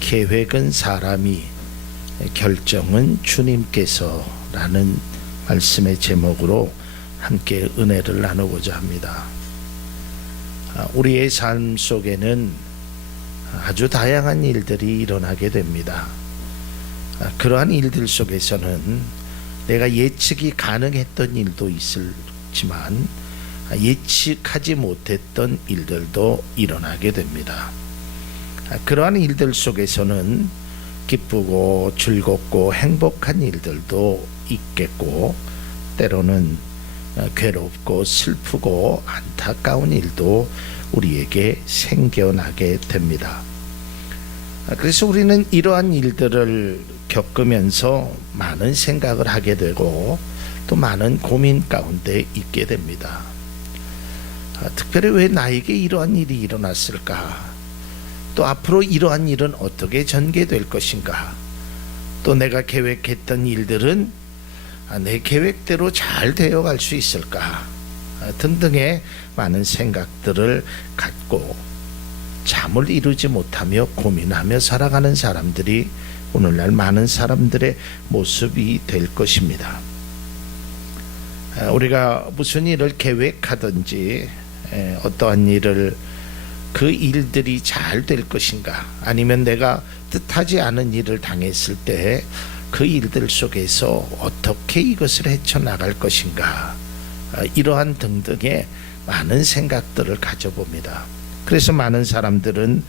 계획은 사람이, 결정은 주님께서라는 말씀의 제목으로 함께 은혜를 나누고자 합니다. 우리의 삶 속에는 아주 다양한 일들이 일어나게 됩니다. 그러한 일들 속에서는 내가 예측이 가능했던 일도 있지만 예측하지 못했던 일들도 일어나게 됩니다. 그러한 일들 속에서는 기쁘고 즐겁고 행복한 일들도 있겠고, 때로는 괴롭고 슬프고 안타까운 일도 우리에게 생겨나게 됩니다. 그래서 우리는 이러한 일들을 겪으면서 많은 생각을 하게 되고 또 많은 고민 가운데 있게 됩니다. 특별히 왜 나에게 이러한 일이 일어났을까? 또 앞으로 이러한 일은 어떻게 전개될 것인가? 또 내가 계획했던 일들은 내 계획대로 잘 되어갈 수 있을까? 등등의 많은 생각들을 갖고 잠을 이루지 못하며 고민하며 살아가는 사람들이 오늘날 많은 사람들의 모습이 될 것입니다. 우리가 무슨 일을 계획하든지 어떠한 일을 그 일들이 잘 될 것인가, 아니면 내가 뜻하지 않은 일을 당했을 때 그 일들 속에서 어떻게 이것을 헤쳐나갈 것인가, 이러한 등등의 많은 생각들을 가져봅니다. 그래서 많은 사람들은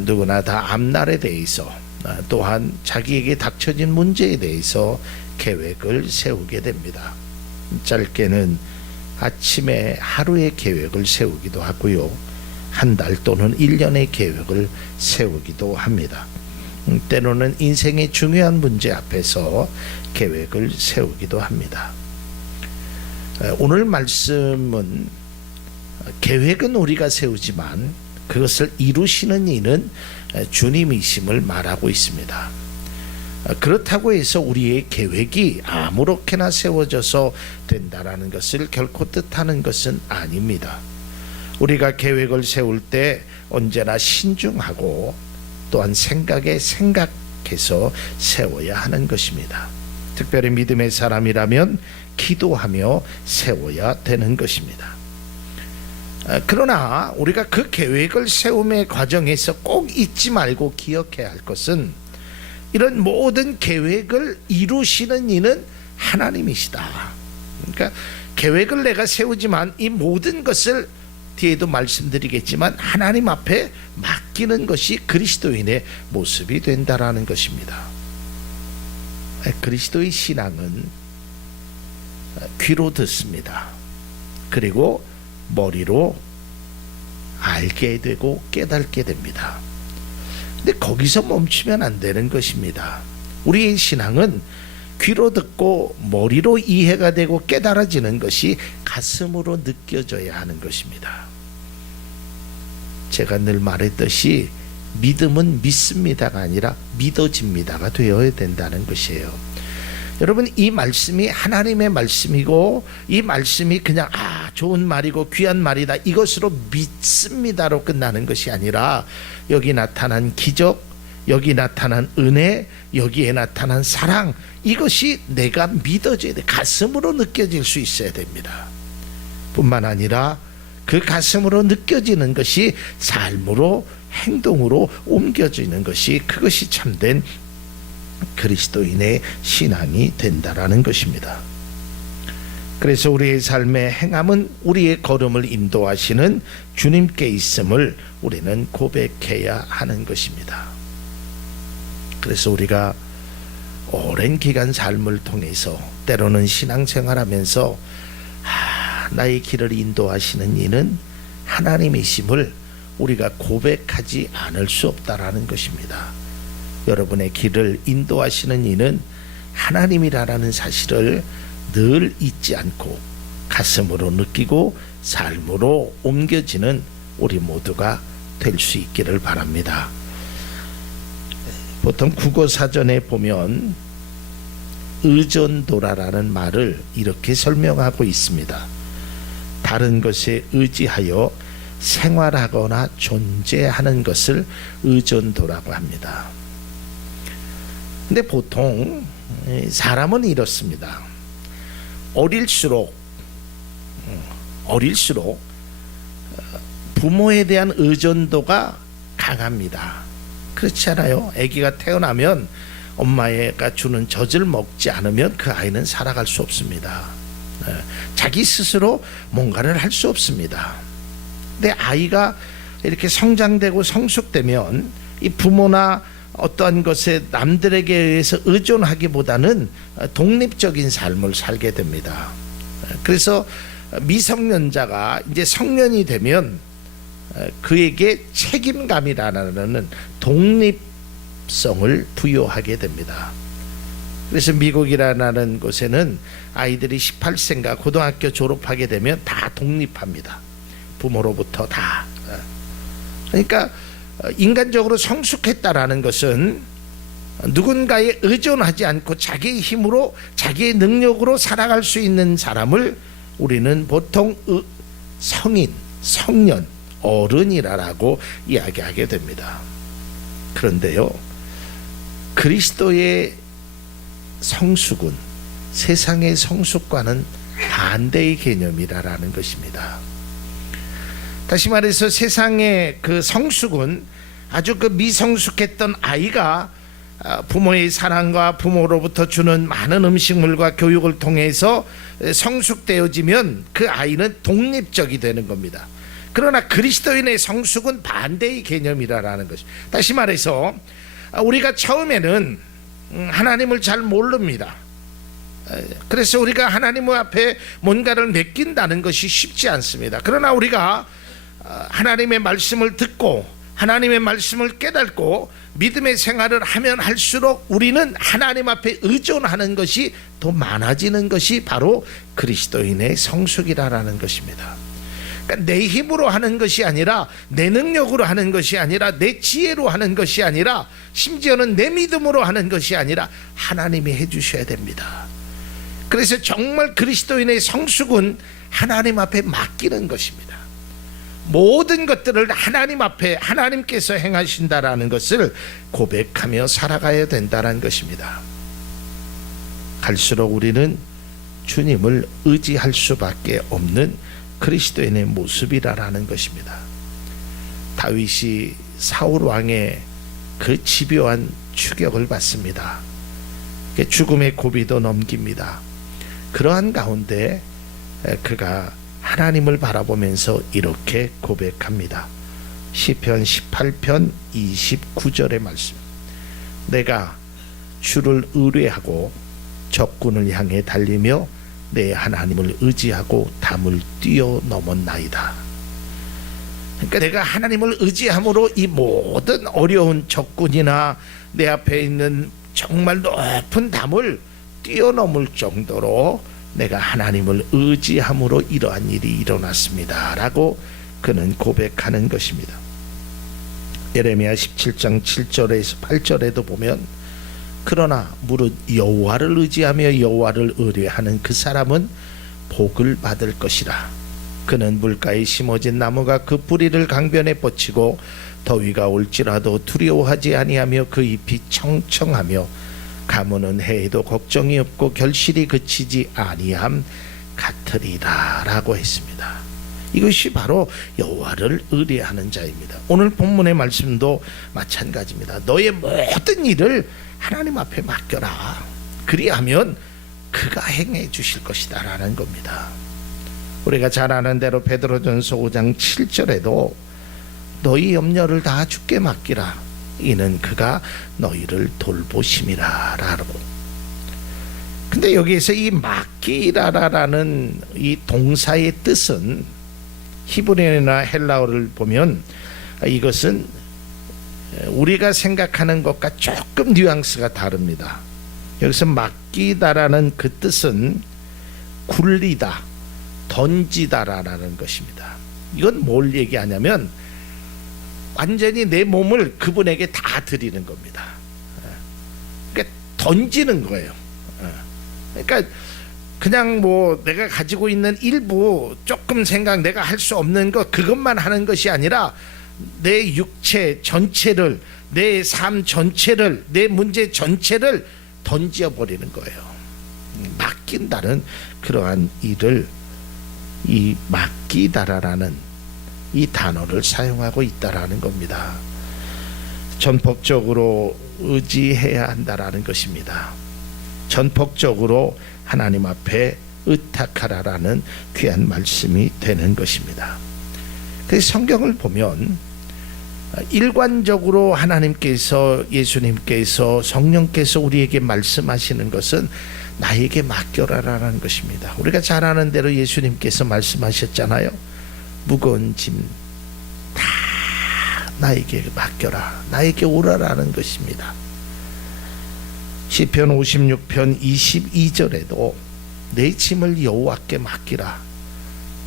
누구나 다 앞날에 대해서, 또한 자기에게 닥쳐진 문제에 대해서 계획을 세우게 됩니다. 짧게는 아침에 하루의 계획을 세우기도 하고요, 한 달 또는 1년의 계획을 세우기도 합니다. 때로는 인생의 중요한 문제 앞에서 계획을 세우기도 합니다. 오늘 말씀은 계획은 우리가 세우지만 그것을 이루시는 이는 주님이심을 말하고 있습니다. 그렇다고 해서 우리의 계획이 아무렇게나 세워져서 된다라는 것을 결코 뜻하는 것은 아닙니다. 우리가 계획을 세울 때 언제나 신중하고 또한 생각해서 세워야 하는 것입니다. 특별히 믿음의 사람이라면 기도하며 세워야 되는 것입니다. 그러나 우리가 그 계획을 세움의 과정에서 꼭 잊지 말고 기억해야 할 것은, 이런 모든 계획을 이루시는 이는 하나님이시다. 그러니까 계획을 내가 세우지만 이 모든 것을 뒤에도 말씀드리겠지만 하나님 앞에 맡기는 것이 그리스도인의 모습이 된다라는 것입니다. 그리스도의 신앙은 귀로 듣습니다. 그리고 머리로 알게 되고 깨닫게 됩니다. 근데 거기서 멈추면 안 되는 것입니다. 우리의 신앙은 귀로 듣고 머리로 이해가 되고 깨달아지는 것이 가슴으로 느껴져야 하는 것입니다. 제가 늘 말했듯이 믿음은 믿습니다가 아니라 믿어집니다가 되어야 된다는 것이에요. 여러분, 이 말씀이 하나님의 말씀이고 이 말씀이 그냥 좋은 말이고 귀한 말이다 이것으로 믿습니다로 끝나는 것이 아니라, 여기 나타난 기적, 여기 나타난 은혜, 여기에 나타난 사랑, 이것이 내가 믿어져야 돼. 가슴으로 느껴질 수 있어야 됩니다. 뿐만 아니라 그 가슴으로 느껴지는 것이 삶으로, 행동으로 옮겨지는 것이, 그것이 참된 그리스도인의 신앙이 된다라는 것입니다. 그래서 우리의 삶의 행함은 우리의 걸음을 인도하시는 주님께 있음을 우리는 고백해야 하는 것입니다. 그래서 우리가 오랜 기간 삶을 통해서 때로는 신앙생활하면서 나의 길을 인도하시는 이는 하나님이심을 우리가 고백하지 않을 수 없다라는 것입니다. 여러분의 길을 인도하시는 이는 하나님이라는 사실을 늘 잊지 않고 가슴으로 느끼고 삶으로 옮겨지는 우리 모두가 될 수 있기를 바랍니다. 보통 국어사전에 보면 의존도라라는 말을 이렇게 설명하고 있습니다. 다른 것에 의지하여 생활하거나 존재하는 것을 의존도라고 합니다. 근데 보통 사람은 이렇습니다. 어릴수록 부모에 대한 의존도가 강합니다. 그렇지 않아요? 아기가 태어나면 엄마가 주는 젖을 먹지 않으면 그 아이는 살아갈 수 없습니다. 자기 스스로 뭔가를 할 수 없습니다. 근데 아이가 이렇게 성장되고 성숙되면 이 부모나 어떠한 것에 남들에게 의해서 의존하기보다는 독립적인 삶을 살게 됩니다. 그래서 미성년자가 이제 성년이 되면 그에게 책임감이라는 독립성을 부여하게 됩니다. 그래서 미국이라는 곳에는 아이들이 18세인가 고등학교 졸업하게 되면 다 독립합니다. 부모로부터 다. 그러니까 인간적으로 성숙했다라는 것은 누군가에 의존하지 않고 자기의 힘으로 자기의 능력으로 살아갈 수 있는 사람을 우리는 보통 성인, 성년, 어른이라고 이야기하게 됩니다. 그런데요, 그리스도의 성숙은 세상의 성숙과는 반대의 개념이라는 것입니다. 다시 말해서 세상의 그 성숙은 아주 그 미성숙했던 아이가 부모의 사랑과 부모로부터 주는 많은 음식물과 교육을 통해서 성숙되어지면 그 아이는 독립적이 되는 겁니다. 그러나 그리스도인의 성숙은 반대의 개념이라는 것입니다. 다시 말해서 우리가 처음에는 하나님을 잘 모릅니다. 그래서 우리가 하나님 앞에 뭔가를 맡긴다는 것이 쉽지 않습니다. 그러나 우리가 하나님의 말씀을 듣고 하나님의 말씀을 깨닫고 믿음의 생활을 하면 할수록 우리는 하나님 앞에 의존하는 것이 더 많아지는 것이 바로 그리스도인의 성숙이라는 것입니다. 그러니까 내 힘으로 하는 것이 아니라 내 능력으로 하는 것이 아니라 내 지혜로 하는 것이 아니라 심지어는 내 믿음으로 하는 것이 아니라 하나님이 해주셔야 됩니다. 그래서 정말 그리스도인의 성숙은 하나님 앞에 맡기는 것입니다. 모든 것들을 하나님 앞에 하나님께서 행하신다라는 것을 고백하며 살아가야 된다는 것입니다. 갈수록 우리는 주님을 의지할 수밖에 없는 그리스도인의 모습이라는 것입니다. 다윗이 사울 왕의 그 집요한 추격을 받습니다. 죽음의 고비도 넘깁니다. 그러한 가운데 그가 하나님을 바라보면서 이렇게 고백합니다. 시편 18편 29절의 말씀. 내가 주를 의뢰하고 적군을 향해 달리며 내 하나님을 의지하고 담을 뛰어넘었나이다. 그러니까 내가 하나님을 의지함으로 이 모든 어려운 적군이나 내 앞에 있는 정말 높은 담을 뛰어넘을 정도로 내가 하나님을 의지함으로 이러한 일이 일어났습니다 라고 그는 고백하는 것입니다. 예레미야 17장 7절에서 8절에도 보면 그러나 무릇 여호와를 의지하며 여호와를 의뢰하는 그 사람은 복을 받을 것이라. 그는 물가에 심어진 나무가 그 뿌리를 강변에 뻗치고 더위가 올지라도 두려워하지 아니하며 그 잎이 청청하며 가무는 해에도 걱정이 없고 결실이 그치지 아니함 같으리라 라고 했습니다. 이것이 바로 여호와를 의뢰하는 자입니다. 오늘 본문의 말씀도 마찬가지입니다. 너의 모든 일을 하나님 앞에 맡겨라. 그리하면 그가 행해 주실 것이다 라는 겁니다. 우리가 잘 아는 대로 베드로전서 5장 7절에도 너희 염려를 다 주께 맡기라. 이는 그가 너희를 돌보심이라 라고. 근데 여기에서 이 맡기라라는 이 동사의 뜻은 히브리어나 헬라어를 보면 이것은 우리가 생각하는 것과 조금 뉘앙스가 다릅니다. 여기서 맡기다라는 그 뜻은 굴리다, 던지다라는 것입니다. 이건 뭘 얘기하냐면 완전히 내 몸을 그분에게 다 드리는 겁니다. 그러니까 던지는 거예요. 그러니까 그냥 뭐 내가 가지고 있는 일부 조금 생각 내가 할 수 없는 것 그것만 하는 것이 아니라 내 육체 전체를, 내 삶 전체를, 내 문제 전체를 던져버리는 거예요. 맡긴다는 그러한 일을 이 맡기다라는 이 단어를 사용하고 있다라는 겁니다. 전폭적으로 의지해야 한다라는 것입니다. 전폭적으로 하나님 앞에 의탁하라라는 귀한 말씀이 되는 것입니다. 그래서 성경을 보면 일관적으로 하나님께서, 예수님께서, 성령께서 우리에게 말씀하시는 것은 나에게 맡겨라라는 것입니다. 우리가 잘 아는 대로 예수님께서 말씀하셨잖아요. 무거운 짐 다 나에게 맡겨라, 나에게 오라라는 것입니다. 시편 56편 22절에도 내 짐을 여호와께 맡기라,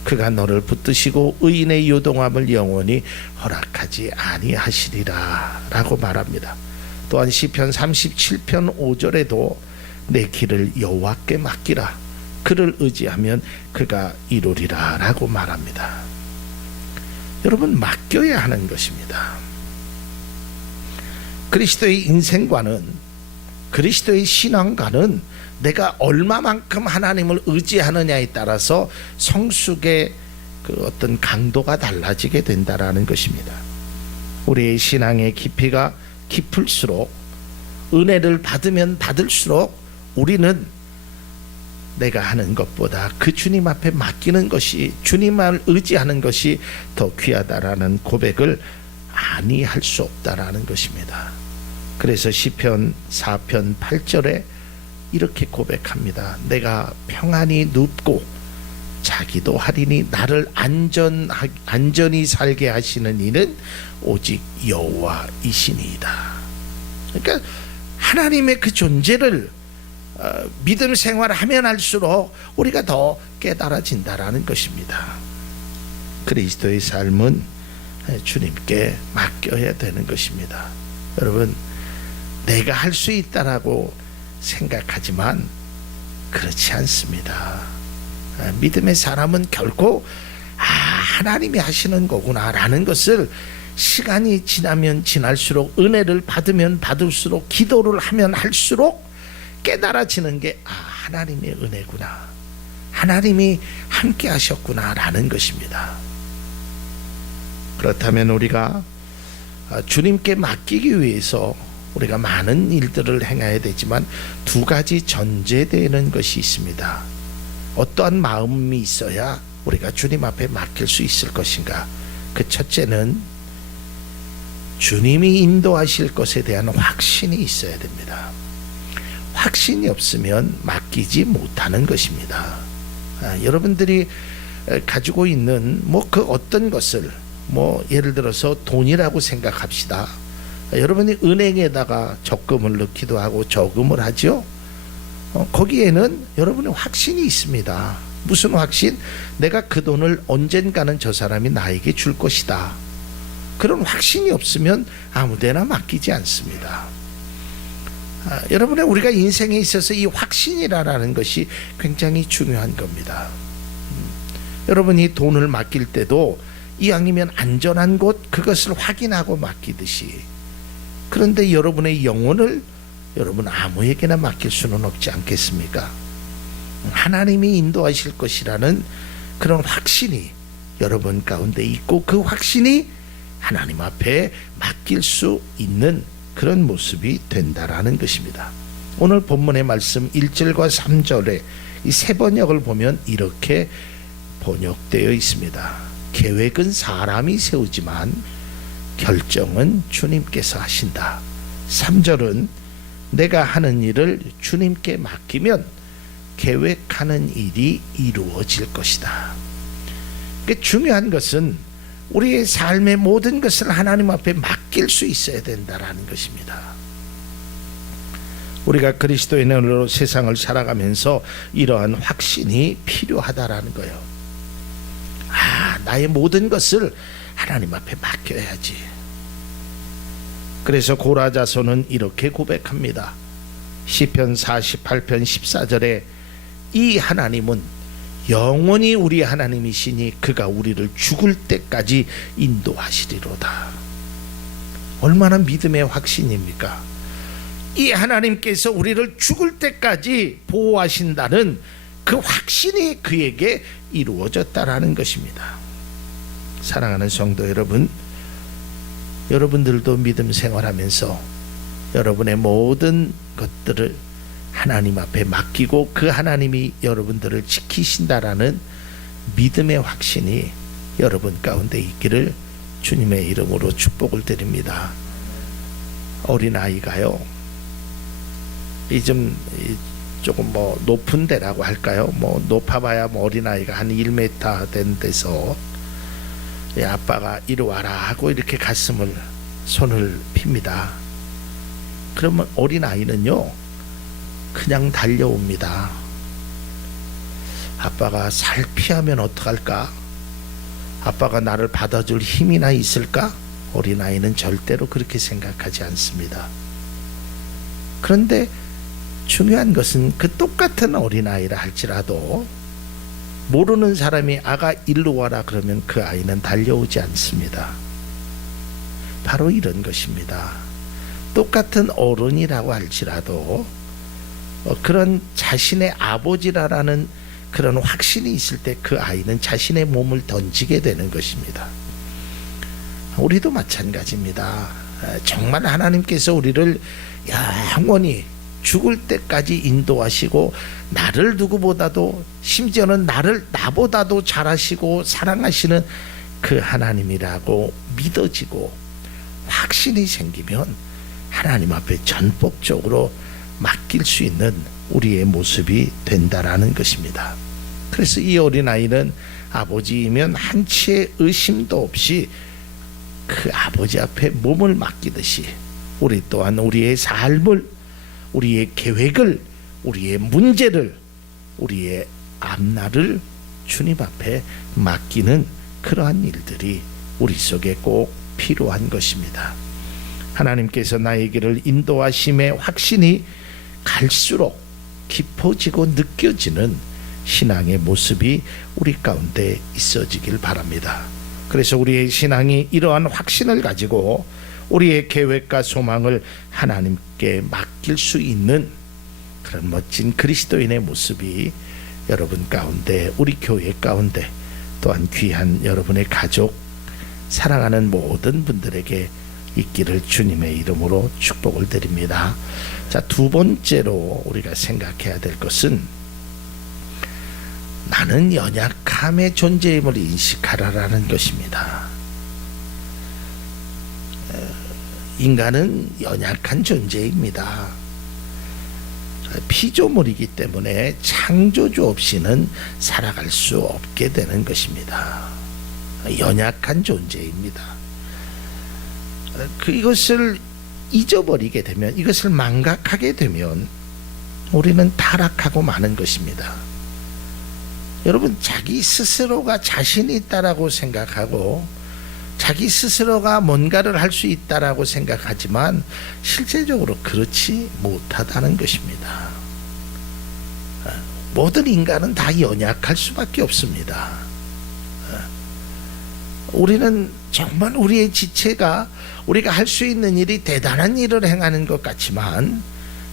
그가 너를 붙드시고 의인의 요동함을 영원히 허락하지 아니하시리라 라고 말합니다. 또한 시편 37편 5절에도 내 길을 여호와께 맡기라, 그를 의지하면 그가 이루리라 라고 말합니다. 여러분, 맡겨야 하는 것입니다. 그리스도의 인생과는, 그리스도의 신앙과는 내가 얼마만큼 하나님을 의지하느냐에 따라서 성숙의 그 어떤 강도가 달라지게 된다라는 것입니다. 우리의 신앙의 깊이가 깊을수록, 은혜를 받으면 받을수록 우리는 내가 하는 것보다 그 주님 앞에 맡기는 것이, 주님을 의지하는 것이 더 귀하다라는 고백을 아니할 수 없다라는 것입니다. 그래서 시편 4편 8절에 이렇게 고백합니다. 내가 평안히 눕고 자기도 하리니 나를 안전히 살게 하시는 이는 오직 여호와이시니이다. 그러니까 하나님의 그 존재를 믿음 생활을 하면 할수록 우리가 더 깨달아진다라는 것입니다. 그리스도의 삶은 주님께 맡겨야 되는 것입니다. 여러분, 내가 할 수 있다라고 생각하지만 그렇지 않습니다. 믿음의 사람은 결코 하나님이 하시는 거구나 라는 것을 시간이 지나면 지날수록, 은혜를 받으면 받을수록, 기도를 하면 할수록 깨달아지는 게 하나님의 은혜구나, 하나님이 함께 하셨구나 라는 것입니다. 그렇다면 우리가 주님께 맡기기 위해서 우리가 많은 일들을 행해야 되지만 두 가지 전제되는 것이 있습니다. 어떠한 마음이 있어야 우리가 주님 앞에 맡길 수 있을 것인가? 그 첫째는 주님이 인도하실 것에 대한 확신이 있어야 됩니다. 확신이 없으면 맡기지 못하는 것입니다. 여러분들이 가지고 있는 그 어떤 것을, 예를 들어서 돈이라고 생각합시다. 여러분이 은행에다가 적금을 넣기도 하고 저금을 하죠. 거기에는 여러분의 확신이 있습니다. 무슨 확신? 내가 그 돈을 언젠가는 저 사람이 나에게 줄 것이다. 그런 확신이 없으면 아무데나 맡기지 않습니다. 여러분의 우리가 인생에 있어서 이 확신이라는 것이 굉장히 중요한 겁니다. 여러분이 돈을 맡길 때도 이왕이면 안전한 곳, 그것을 확인하고 맡기듯이, 그런데 여러분의 영혼을 여러분 아무에게나 맡길 수는 없지 않겠습니까? 하나님이 인도하실 것이라는 그런 확신이 여러분 가운데 있고, 그 확신이 하나님 앞에 맡길 수 있는 그런 모습이 된다라는 것입니다. 오늘 본문의 말씀 1절과 3절에 이 세 번역을 보면 이렇게 번역되어 있습니다. 계획은 사람이 세우지만 결정은 주님께서 하신다. 3절은 내가 하는 일을 주님께 맡기면 계획하는 일이 이루어질 것이다. 중요한 것은 우리의 삶의 모든 것을 하나님 앞에 맡길 수 있어야 된다라는 것입니다. 우리가 그리스도인으로 세상을 살아가면서 이러한 확신이 필요하다라는 거예요. 나의 모든 것을 하나님 앞에 맡겨야지. 그래서 고라자손은 이렇게 고백합니다. 시편 48편 14절에 이 하나님은 영원히 우리 하나님이시니 그가 우리를 죽을 때까지 인도하시리로다. 얼마나 믿음의 확신입니까? 이 하나님께서 우리를 죽을 때까지 보호하신다는 그 확신이 그에게 이루어졌다라는 것입니다. 사랑하는 성도 여러분, 여러분들도 믿음 생활하면서 여러분의 모든 것들을 하나님 앞에 맡기고 그 하나님이 여러분들을 지키신다라는 믿음의 확신이 여러분 가운데 있기를 주님의 이름으로 축복을 드립니다. 어린아이가요, 조금 높은 데라고 할까요? 높아봐야 어린아이가 한 1m 된 데서 아빠가 이리 와라 하고 이렇게 손을 핍니다. 그러면 어린아이는요 그냥 달려옵니다. 아빠가 살피하면 어떡할까? 아빠가 나를 받아줄 힘이나 있을까? 어린아이는 절대로 그렇게 생각하지 않습니다. 그런데 중요한 것은 그 똑같은 어린아이라 할지라도 모르는 사람이 아가 일로 와라 그러면 그 아이는 달려오지 않습니다. 바로 이런 것입니다. 똑같은 어른이라고 할지라도 그런 자신의 아버지라는 그런 확신이 있을 때 그 아이는 자신의 몸을 던지게 되는 것입니다. 우리도 마찬가지입니다. 정말 하나님께서 우리를 영원히 죽을 때까지 인도하시고 나를 누구보다도 심지어는 나보다도 잘하시고 사랑하시는 그 하나님이라고 믿어지고 확신이 생기면 하나님 앞에 전폭적으로 맡길 수 있는 우리의 모습이 된다라는 것입니다. 그래서 이 어린아이는 아버지이면 한치의 의심도 없이 그 아버지 앞에 몸을 맡기듯이 우리 또한 우리의 삶을, 우리의 계획을, 우리의 문제를, 우리의 앞날을 주님 앞에 맡기는 그러한 일들이 우리 속에 꼭 필요한 것입니다. 하나님께서 나의 길을 인도하심의 확신이 갈수록 깊어지고 느껴지는 신앙의 모습이 우리 가운데 있어지길 바랍니다. 그래서 우리의 신앙이 이러한 확신을 가지고 우리의 계획과 소망을 하나님께 맡길 수 있는 그런 멋진 그리스도인의 모습이 여러분 가운데, 우리 교회 가운데, 또한 귀한 여러분의 가족, 사랑하는 모든 분들에게 있기를 주님의 이름으로 축복을 드립니다. 자, 두 번째로 우리가 생각해야 될 것은 나는 연약함의 존재임을 인식하라라는 것입니다. 인간은 연약한 존재입니다. 피조물이기 때문에 창조주 없이는 살아갈 수 없게 되는 것입니다. 연약한 존재입니다. 이것을 잊어버리게 되면, 이것을 망각하게 되면 우리는 타락하고 마는 것입니다. 여러분, 자기 스스로가 자신이 있다라고 생각하고 자기 스스로가 뭔가를 할 수 있다라고 생각하지만 실제적으로 그렇지 못하다는 것입니다. 모든 인간은 다 연약할 수밖에 없습니다. 우리는 정말 우리의 지체가, 우리가 할 수 있는 일이 대단한 일을 행하는 것 같지만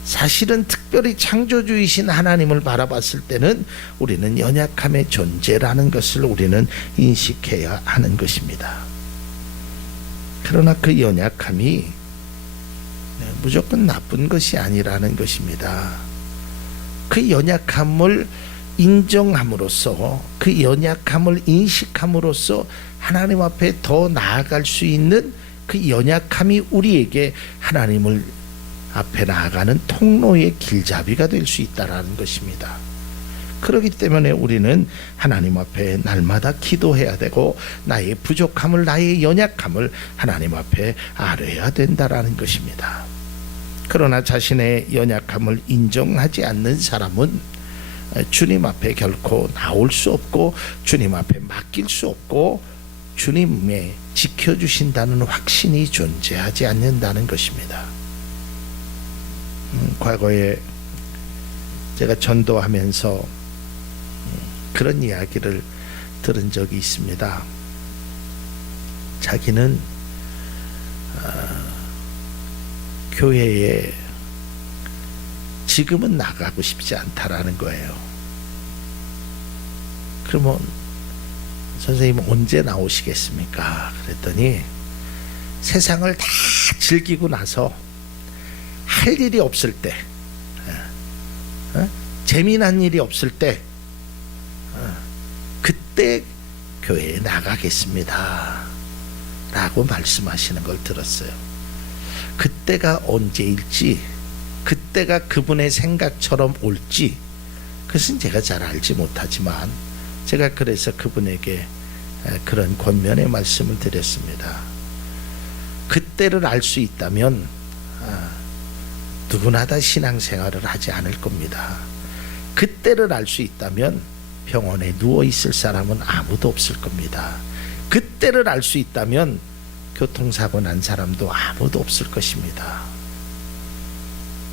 사실은 특별히 창조주이신 하나님을 바라봤을 때는 우리는 연약함의 존재라는 것을 우리는 인식해야 하는 것입니다. 그러나 그 연약함이 무조건 나쁜 것이 아니라는 것입니다. 그 연약함을 인정함으로써, 그 연약함을 인식함으로써 하나님 앞에 더 나아갈 수 있는 그 연약함이 우리에게 하나님을 앞에 나아가는 통로의 길잡이가 될 수 있다는 것입니다. 그렇기 때문에 우리는 하나님 앞에 날마다 기도해야 되고 나의 부족함을, 나의 연약함을 하나님 앞에 아뢰야 된다라는 것입니다. 그러나 자신의 연약함을 인정하지 않는 사람은 주님 앞에 결코 나올 수 없고 주님 앞에 맡길 수 없고 주님의 지켜주신다는 확신이 존재하지 않는다는 것입니다. 과거에 제가 전도하면서 그런 이야기를 들은 적이 있습니다. 자기는 교회에 지금은 나가고 싶지 않다라는 거예요. 그러면 선생님 언제 나오시겠습니까? 그랬더니 세상을 다 즐기고 나서 할 일이 없을 때, 재미난 일이 없을 때, 그때 교회에 나가겠습니다 라고 말씀하시는 걸 들었어요. 그때가 언제일지, 그때가 그분의 생각처럼 올지 그것은 제가 잘 알지 못하지만 제가 그래서 그분에게 그런 권면의 말씀을 드렸습니다. 그때를 알 수 있다면 누구나 다 신앙생활을 하지 않을 겁니다. 그때를 알 수 있다면 병원에 누워 있을 사람은 아무도 없을 겁니다. 그때를 알 수 있다면 교통사고 난 사람도 아무도 없을 것입니다.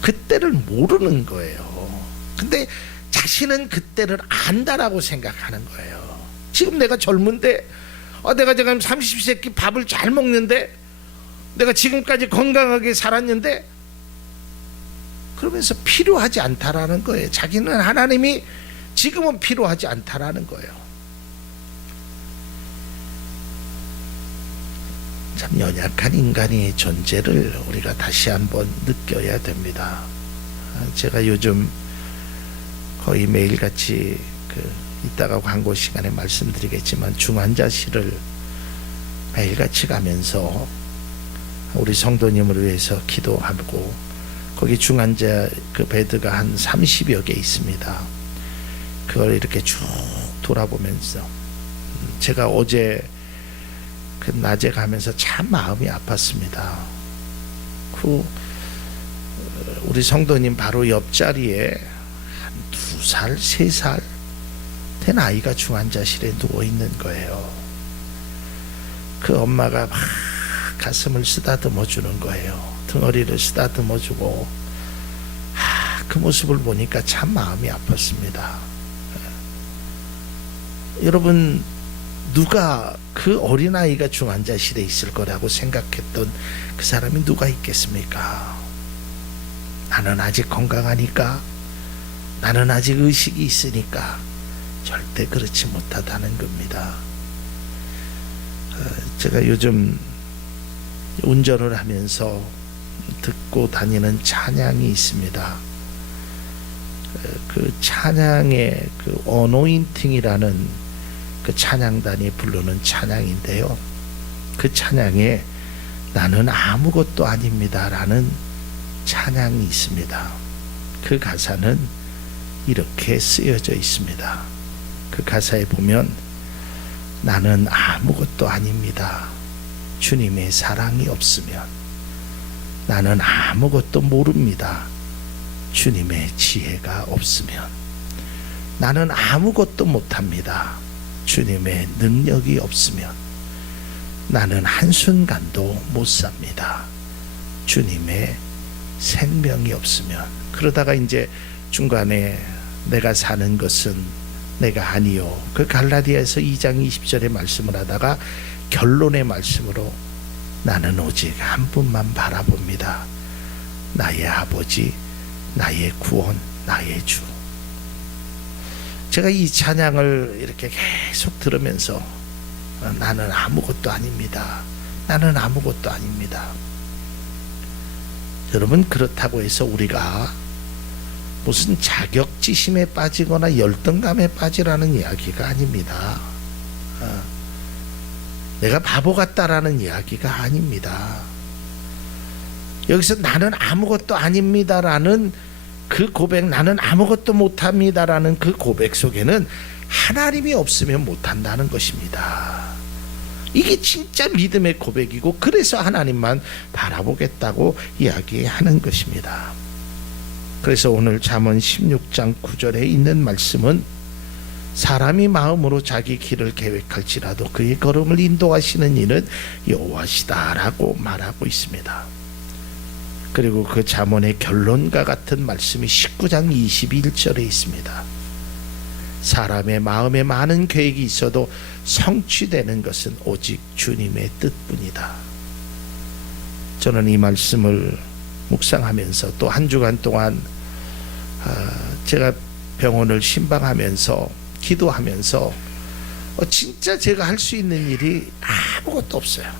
그때를 모르는 거예요. 근데 자신은 그때를 안다라고 생각하는 거예요. 지금 내가 젊은데, 내가 지금 30세끼 밥을 잘 먹는데, 내가 지금까지 건강하게 살았는데, 그러면서 필요하지 않다라는 거예요. 자기는 하나님이 지금은 필요하지 않다라는 거예요. 참 연약한 인간의 존재를 우리가 다시 한번 느껴야 됩니다. 제가 요즘 거의 매일같이 이따가 광고 시간에 말씀드리겠지만 중환자실을 매일같이 가면서 우리 성도님을 위해서 기도하고, 거기 중환자 그 베드가 한 30여 개 있습니다. 그걸 이렇게 쭉 돌아보면서 제가 어제 그 낮에 가면서 참 마음이 아팠습니다. 우리 성도님 바로 옆자리에 한 2살, 3살 된 아이가 중환자실에 누워 있는 거예요. 그 엄마가 막 가슴을 쓰다듬어 주는 거예요. 등허리를 쓰다듬어 주고, 그 모습을 보니까 참 마음이 아팠습니다. 여러분, 누가 그 어린아이가 중환자실에 있을 거라고 생각했던 그 사람이 누가 있겠습니까? 나는 아직 건강하니까, 나는 아직 의식이 있으니까. 절대 그렇지 못하다는 겁니다. 제가 요즘 운전을 하면서 듣고 다니는 찬양이 있습니다. 그 찬양의 그 어노인팅이라는 그 찬양단이 부르는 찬양인데요. 그 찬양에 나는 아무것도 아닙니다 라는 찬양이 있습니다. 그 가사는 이렇게 쓰여져 있습니다. 그 가사에 보면 나는 아무것도 아닙니다. 주님의 사랑이 없으면. 나는 아무것도 모릅니다. 주님의 지혜가 없으면. 나는 아무것도 못합니다. 주님의 능력이 없으면. 나는 한순간도 못 삽니다. 주님의 생명이 없으면. 그러다가 이제 중간에 내가 사는 것은 내가 아니요, 그 갈라디아에서 2장 20절의 말씀을 하다가 결론의 말씀으로 나는 오직 한 분만 바라봅니다. 나의 아버지, 나의 구원, 나의 주. 제가 이 찬양을 이렇게 계속 들으면서 나는 아무것도 아닙니다. 나는 아무것도 아닙니다. 여러분, 그렇다고 해서 우리가 무슨 자격지심에 빠지거나 열등감에 빠지라는 이야기가 아닙니다. 내가 바보 같다라는 이야기가 아닙니다. 여기서 나는 아무것도 아닙니다라는 그 고백, 나는 아무것도 못합니다라는 그 고백 속에는 하나님이 없으면 못한다는 것입니다. 이게 진짜 믿음의 고백이고, 그래서 하나님만 바라보겠다고 이야기하는 것입니다. 그래서 오늘 잠언 16장 9절에 있는 말씀은 사람이 마음으로 자기 길을 계획할지라도 그의 걸음을 인도하시는 이는 여호와시다라고 말하고 있습니다. 그리고 그 잠언의 결론과 같은 말씀이 19장 21절에 있습니다. 사람의 마음에 많은 계획이 있어도 성취되는 것은 오직 주님의 뜻뿐이다. 저는 이 말씀을 묵상하면서 또 한 주간 동안 제가 병원을 신방하면서 기도하면서 진짜 제가 할 수 있는 일이 아무것도 없어요.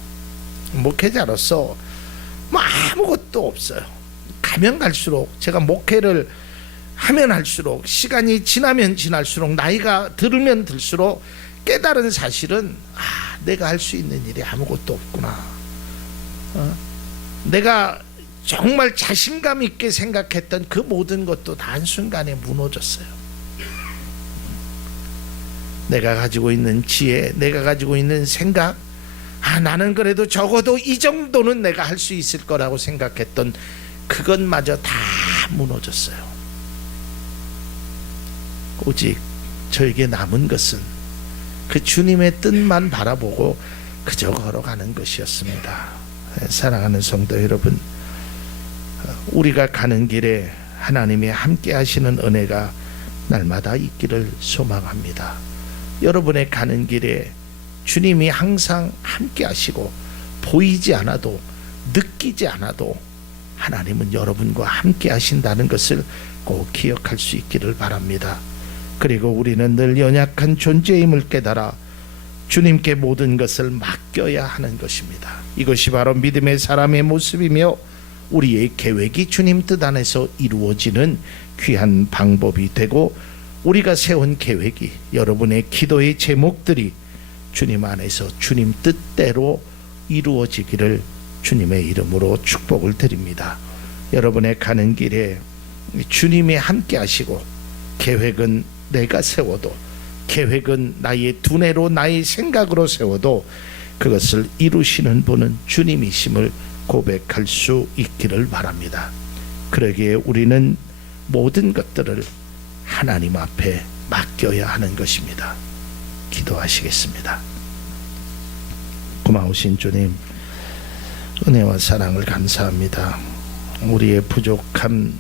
목회자로서 뭐 아무것도 없어요. 가면 갈수록, 제가 목회를 하면 할수록, 시간이 지나면 지날수록, 나이가 들면 들수록 깨달은 사실은 내가 할 수 있는 일이 아무것도 없구나. 내가 정말 자신감 있게 생각했던 그 모든 것도 다 한순간에 무너졌어요. 내가 가지고 있는 지혜, 내가 가지고 있는 생각, 나는 그래도 적어도 이 정도는 내가 할 수 있을 거라고 생각했던 그것마저 다 무너졌어요. 오직 저에게 남은 것은 그 주님의 뜻만 바라보고 그저 걸어가는 것이었습니다. 사랑하는 성도 여러분, 우리가 가는 길에 하나님이 함께 하시는 은혜가 날마다 있기를 소망합니다. 여러분의 가는 길에 주님이 항상 함께 하시고, 보이지 않아도 느끼지 않아도 하나님은 여러분과 함께 하신다는 것을 꼭 기억할 수 있기를 바랍니다. 그리고 우리는 늘 연약한 존재임을 깨달아 주님께 모든 것을 맡겨야 하는 것입니다. 이것이 바로 믿음의 사람의 모습이며 우리의 계획이 주님 뜻 안에서 이루어지는 귀한 방법이 되고, 우리가 세운 계획이, 여러분의 기도의 제목들이 주님 안에서 주님 뜻대로 이루어지기를 주님의 이름으로 축복을 드립니다. 여러분의 가는 길에 주님이 함께 하시고, 계획은 내가 세워도, 계획은 나의 두뇌로, 나의 생각으로 세워도 그것을 이루시는 분은 주님이심을 고백할 수 있기를 바랍니다. 그러기에 우리는 모든 것들을 하나님 앞에 맡겨야 하는 것입니다. 기도하시겠습니다. 고마우신 주님, 은혜와 사랑을 감사합니다. 우리의 부족함,